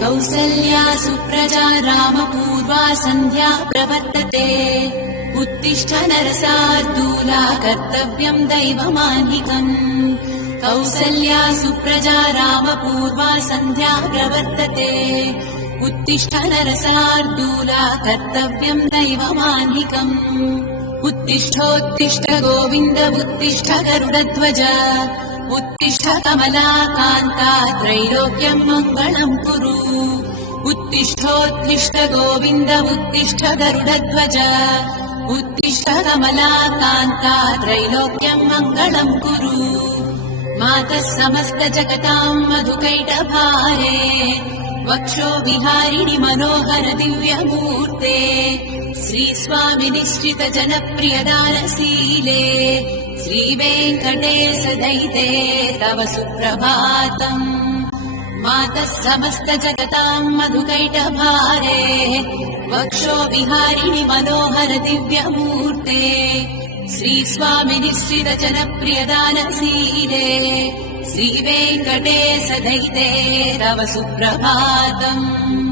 कौसल्या सुप्रजा रामपूर्वा सन्ध्या प्रवर्तते उत्तिष्ठ नरसार्दूला कर्तव्यम् दैवमान्निकम् कौसल्या सुप्रजा रामपूर्वा सन्ध्या प्रवर्तते उत्तिष्ठ नरसार्दूला कर्तव्यम् दैवमान्निकम् उत्तिष्ठोत्तिष्ठ गोविन्द उत्तिष्ठ गरुडध्वज उत्तिष्ठ कमलाकान्ता त्रैलोक्यम् मङ्गलम् कुरु उत्तिष्ठोत्तिष्ठ गोविन्द उत्तिष्ठ गरुडध्वज उत्तिष्ठ कमलाकान्ता त्रैलोक्यम् मङ्गलम् कुरु मातः समस्त जगताम् मधुकैटभारे वक्षो विहारिणि मनोहर दिव्यमूर्ते श्रीस्वामि निश्चित जनप्रियदानशीले श्रीवेङ्कटेश दयिते तव सुप्रभातम् मातः समस्त जगताम् मधुकैटभारे वक्षो विहारिणि मनोहर दिव्यमूर्ते श्रीस्वामि निश्चित जनप्रियदानशीले श्रीवेङ्कटेश दयिते तव सुप्रभातम्।